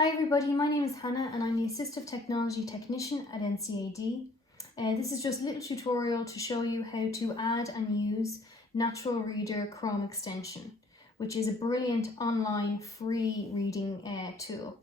Hi everybody, my name is Hannah and I'm the Assistive Technology Technician at NCAD. This is just a little tutorial to show you how to add and use Natural Reader Chrome extension, which is a brilliant online free reading tool.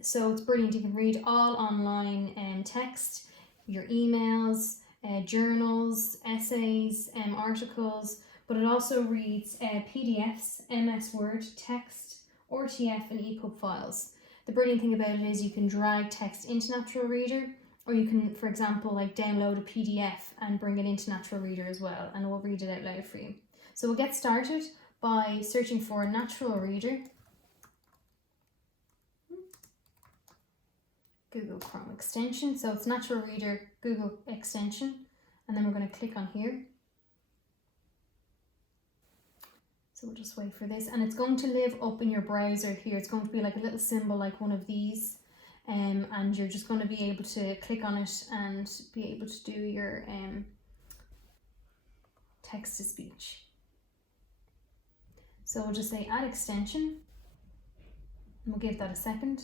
So it's brilliant. You can read all online text, your emails, journals, essays, articles, but it also reads PDFs, MS Word, text, RTF and EPUB files. The brilliant thing about it is you can drag text into Natural Reader, or you can, for example, download a PDF and bring it into Natural Reader as well, and it will read it out loud for you. So we'll get started by searching for Natural Reader, Google Chrome extension. So it's Natural Reader Google extension, and then we're going to click on here. So we'll just wait for this, and it's going to live up in your browser here. It's going to be like a little symbol like one of these, and you're just going to be able to click on it and be able to do your text to speech. So we'll just say add extension, and we'll give that a second.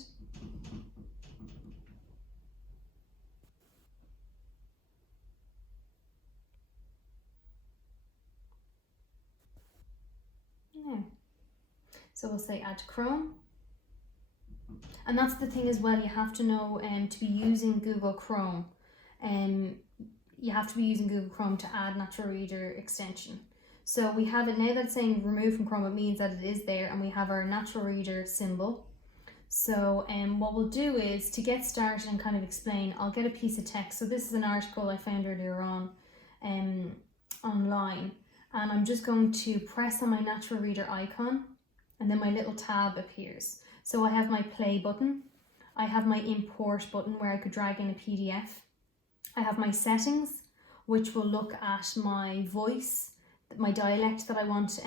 So we'll say add to Chrome. And that's the thing as well, you have to know to be using Google Chrome. You have to be using Google Chrome to add Natural Reader extension. So we have it now that it's saying remove from Chrome, it means that it is there, and we have our Natural Reader symbol. So what we'll do is, to get started and kind of explain, I'll get a piece of text. So this is an article I found earlier on online, and I'm just going to press on my Natural Reader icon, and then my little tab appears. So I have my play button, I have my import button where I could drag in a PDF, I have my settings, which will look at my voice, my dialect that I want,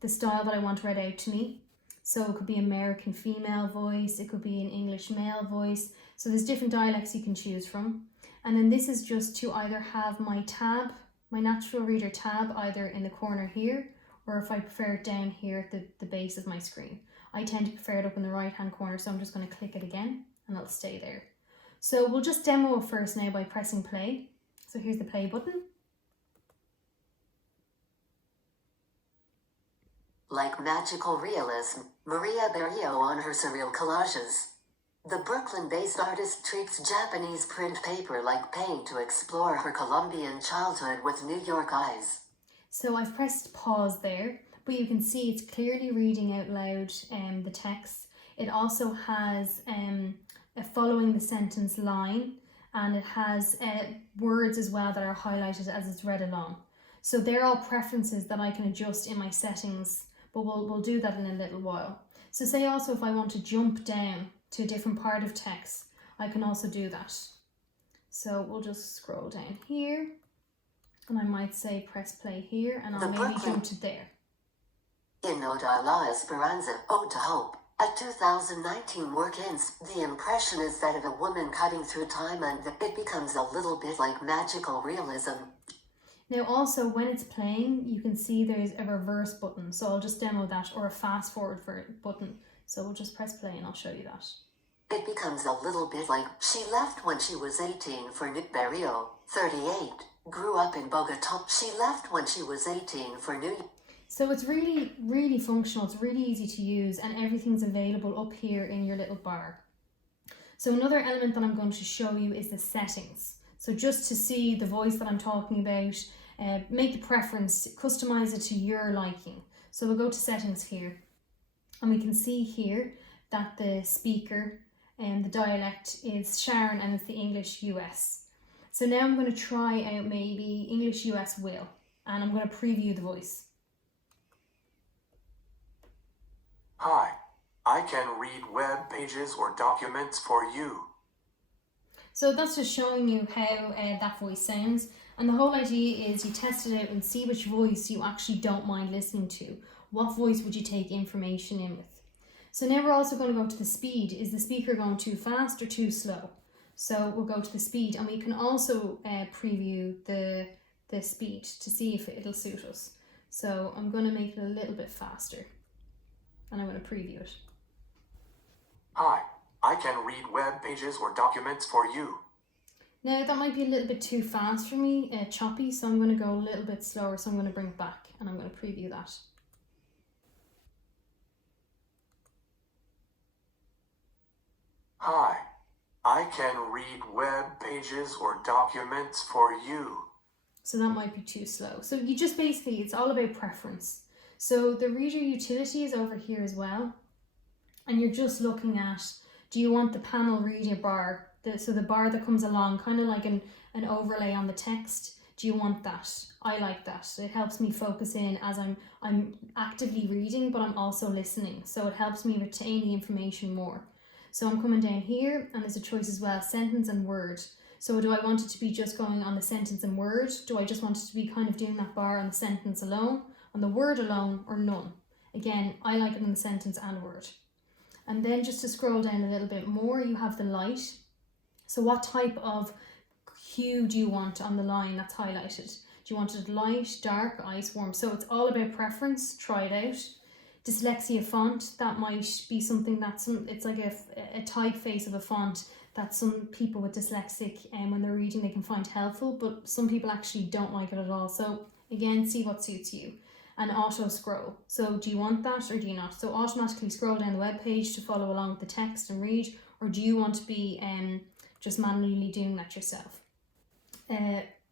the style that I want read out to me. So it could be American female voice, it could be an English male voice. So there's different dialects you can choose from. And then this is just to either have my tab, my Natural Reader tab, either in the corner here, or if I prefer it down here at the base of my screen. I tend to prefer it up in the right hand corner, so I'm just going to click it again and it'll stay there. So we'll just demo it first now by pressing play. So here's the play button. Like magical realism, Maria Berrio on her surreal collages. The Brooklyn-based artist treats Japanese print paper like paint to explore her Colombian childhood with New York eyes. So I've pressed pause there, but you can see it's clearly reading out loud the text. It also has a following the sentence line, and it has words as well that are highlighted as it's read along. So they're all preferences that I can adjust in my settings, but we'll do that in a little while. So say also if I want to jump down to a different part of text, I can also do that. So we'll just scroll down here, and I might say press play here, and I'll maybe jump to there. In Ode a la Esperanza, Ode to Hope, a 2019 work ends, the impression is that of a woman cutting through time, and it becomes a little bit like magical realism. Now also when it's playing, you can see there's a reverse button, so I'll just demo that, or a fast forward button. So we'll just press play and I'll show you that. It becomes a little bit like, she left when she was 18 for Nick Berrio, 38, grew up in Bogota. She left when she was 18 for New York. So it's really, really functional. It's really easy to use, and everything's available up here in your little bar. So another element that I'm going to show you is the settings. So just to see the voice that I'm talking about, make the preference, customize it to your liking. So we'll go to settings here, and we can see here that the speaker and the dialect is Sharon, and it's the English US. So now I'm going to try out maybe English US Will, and I'm going to preview the voice. Hi, I can read web pages or documents for you. So that's just showing you how that voice sounds, and the whole idea is you test it out and see which voice you actually don't mind listening to. What voice would you take information in with? So now we're also going to go to the speed. Is the speaker going too fast or too slow? So we'll go to the speed, and we can also preview the speed to see if it'll suit us. So I'm going to make it a little bit faster, and I'm going to preview it. I can read web pages or documents for you. Now that might be a little bit too fast for me, choppy, so I'm going to go a little bit slower, so I'm going to bring it back and I'm going to preview that. Hi, I can read web pages or documents for you. So that might be too slow. So you just basically, it's all about preference. So the reader utility is over here as well. And you're just looking at, do you want the panel reader bar? So the bar that comes along, kind of like an overlay on the text. Do you want that? I like that. It helps me focus in as I'm actively reading, but I'm also listening. So it helps me retain the information more. So I'm coming down here and there's a choice as well, sentence and word. So do I want it to be just going on the sentence and word? Do I just want it to be kind of doing that bar on the sentence alone, on the word alone, or none? Again, I like it in the sentence and word. And then just to scroll down a little bit more, you have the light. So what type of hue do you want on the line that's highlighted? Do you want it light, dark, ice, warm? So it's all about preference. Try it out. Dyslexia font, that might be something it's like a typeface of a font that some people with dyslexic and when they're reading they can find helpful, but some people actually don't like it at all. So again, see what suits you. And auto scroll. So do you want that or do you not? So automatically scroll down the web page to follow along with the text and read, or do you want to be just manually doing that yourself?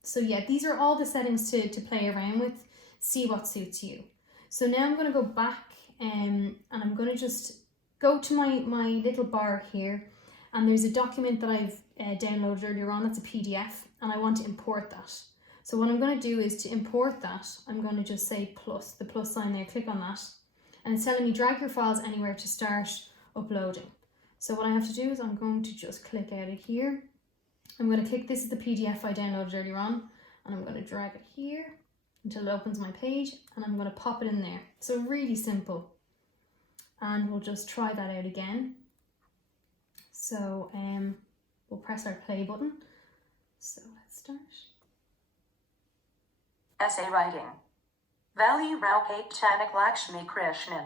So yeah, these are all the settings to play around with. See what suits you. So now I'm going to go back and I'm going to just go to my little bar here, and there's a document that I've downloaded earlier on. That's a PDF, and I want to import that. So what I'm going to do is to import that, I'm going to just say plus, the plus sign there, click on that. And it's telling me drag your files anywhere to start uploading. So what I have to do is I'm going to just click out of here. I'm going to click, this is the PDF I downloaded earlier on, and I'm going to drag it here until it opens my page, and I'm going to pop it in there. So really simple. And we'll just try that out again. So we'll press our play button. So let's start. Essay writing. Valley Rao Chanak Lakshmi Krishnan.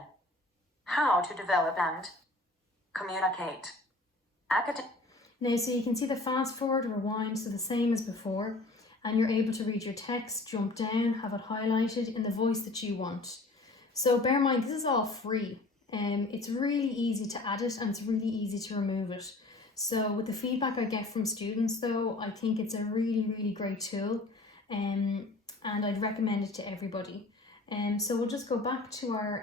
How to develop and communicate. Now, so you can see the fast forward, rewind, so the same as before, and you're able to read your text, jump down, have it highlighted in the voice that you want. So bear in mind, this is all free. It's really easy to add it and it's really easy to remove it. So with the feedback I get from students though, I think it's a really, really great tool. And I'd recommend it to everybody. So we'll just go back to our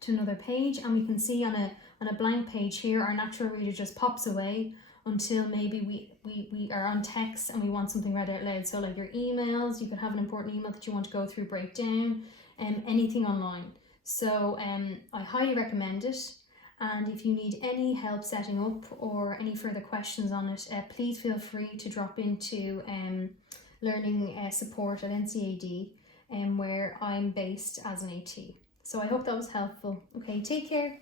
to another page, and we can see on a blank page here, our natural reader just pops away until maybe we are on text and we want something read out loud. So like your emails, you could have an important email that you want to go through, break down, anything online. So I highly recommend it. And if you need any help setting up or any further questions on it, please feel free to drop into learning support at NCAD, where I'm based as an AT. So I hope that was helpful. Okay, take care.